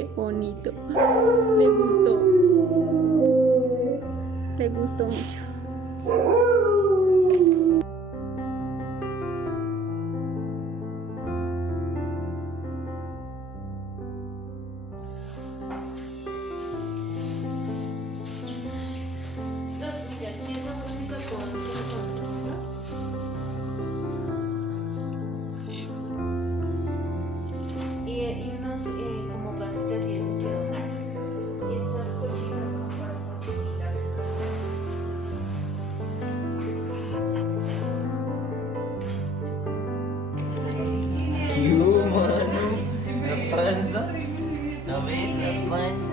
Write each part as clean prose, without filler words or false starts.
Qué bonito. Le gustó. Le gustó mucho. Y unos como pasitas y eso quedó mal. Y estas cochinas como para cochinitas. ¿Qué hubo, mano? La panza. A ver, la panza.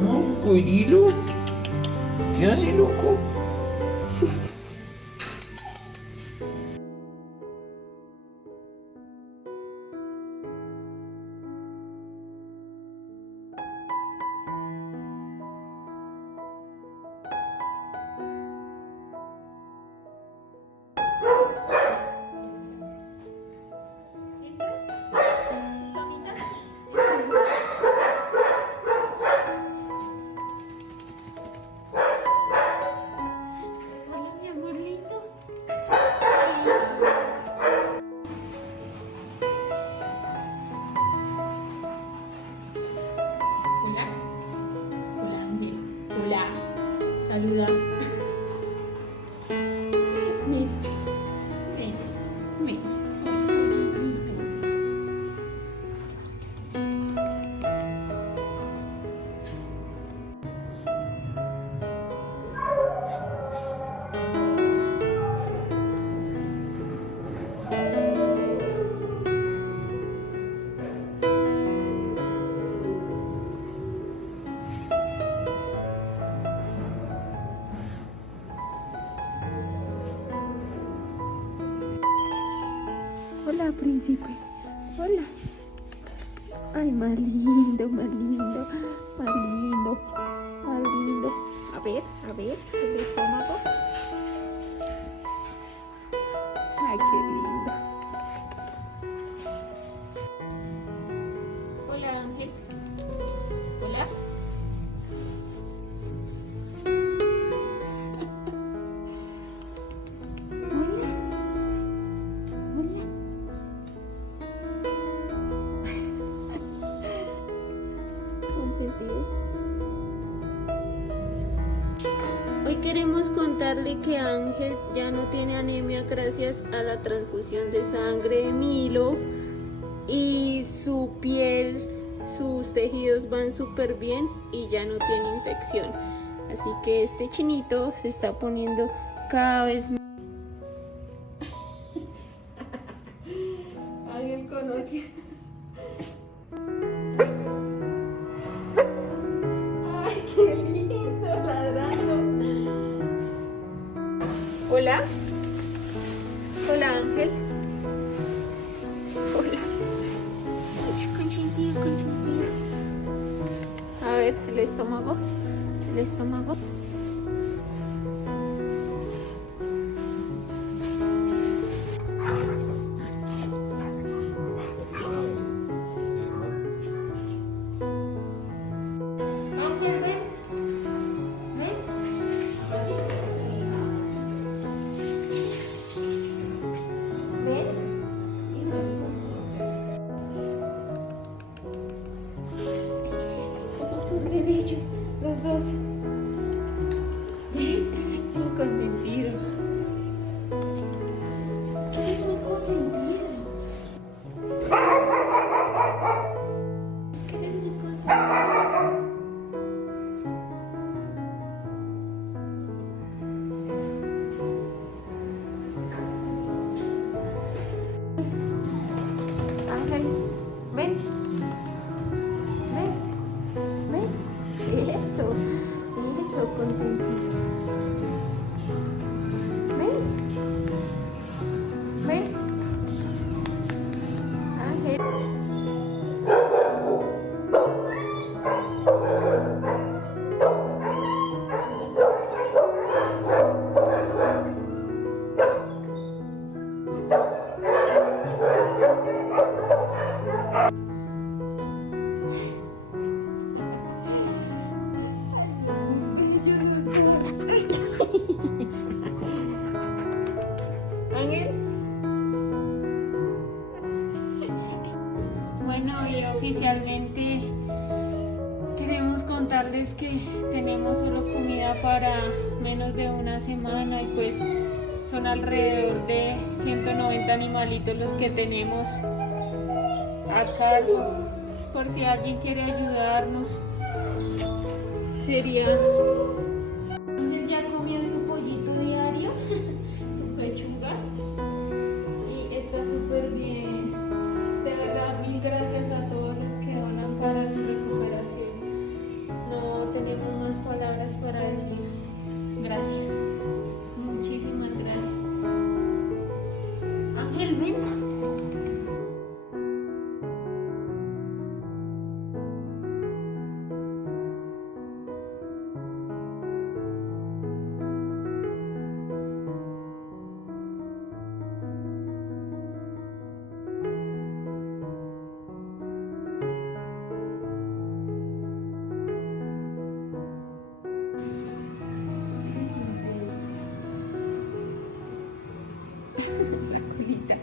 ¿Cómo? ¿Cuerilo? ¿Qué hace, loco? Hola, mi amor lindo. Hola. Hola, Ángel. Hola. Saluda. Ven. Ven. Ven. Ay, amiguito. Hola, príncipe. Hola. Ay, más lindo, más lindo, más lindo, más lindo. A ver, el estómago. Ay, qué lindo. Hola, Ángel. Hola. Hola. Hola. Hoy queremos contarle que Ángel ya no tiene anemia gracias a la transfusión de sangre de Milo y su piel, sus tejidos van súper bien y ya no tiene infección. Así que este chinito se está poniendo cada vez más. Ángel conoce. Ay, qué lindo, ladrando. Hola. Hola, Ángel. Hola. Consentido, consentido. A ver, el estómago. El estómago. Ángel, ven. Ven. Ven. Como son de bellos los dos. consentido. Ven. Ven. Ángel. Ángel. Bueno, y oficialmente queremos contarles que tenemos solo comida para menos de una semana y pues son alrededor de 190 animalitos los que tenemos a cargo. Por si alguien quiere ayudarnos, sería... Ángel ya comió su pollito diario, su pechuga, y está súper bien. De verdad, mil gracias a todos los que donan para su recuperación. No tenemos más palabras para decir gracias. Muchísimas gracias. Ángel, ven. La culita.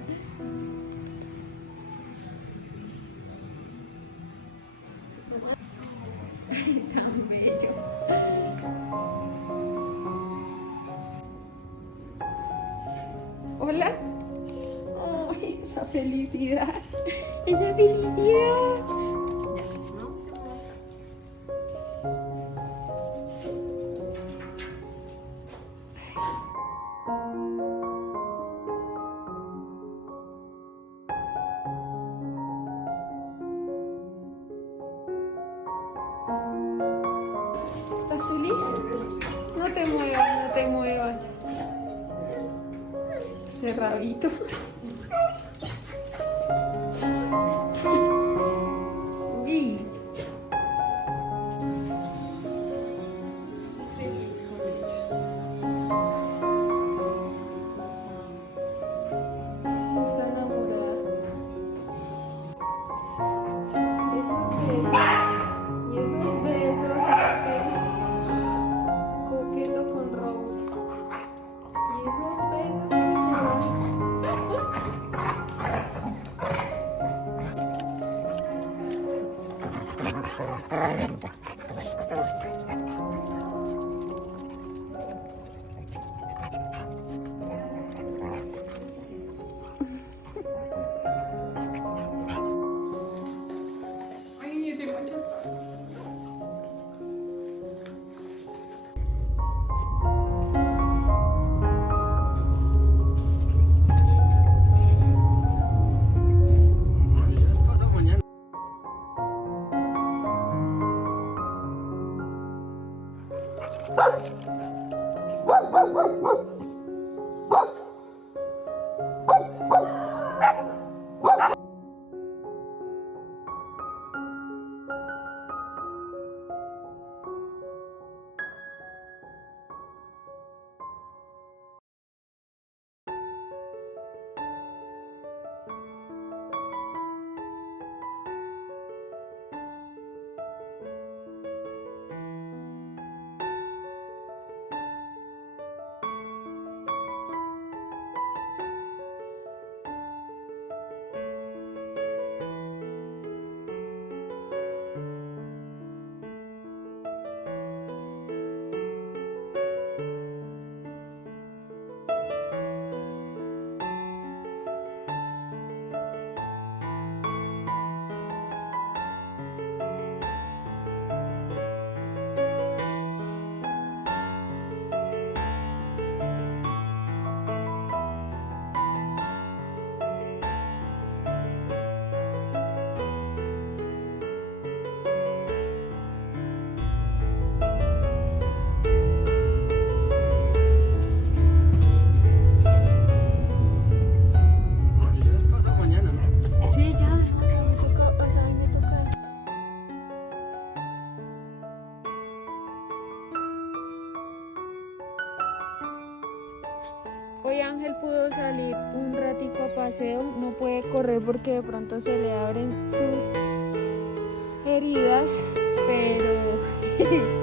Ay, tan bello. Hola. Ay, esa felicidad. Esa felicidad. Ya, ¿no? ¿Estás feliz? No te muevas, no te muevas. Ese rabito. Sí. Soy feliz con ellos. Está enamorada. Esos besos, Ángel. Coqueto con Rose. Y esos besos que Hoy Ángel pudo salir un ratico a paseo, no puede correr porque de pronto se le abren sus heridas, pero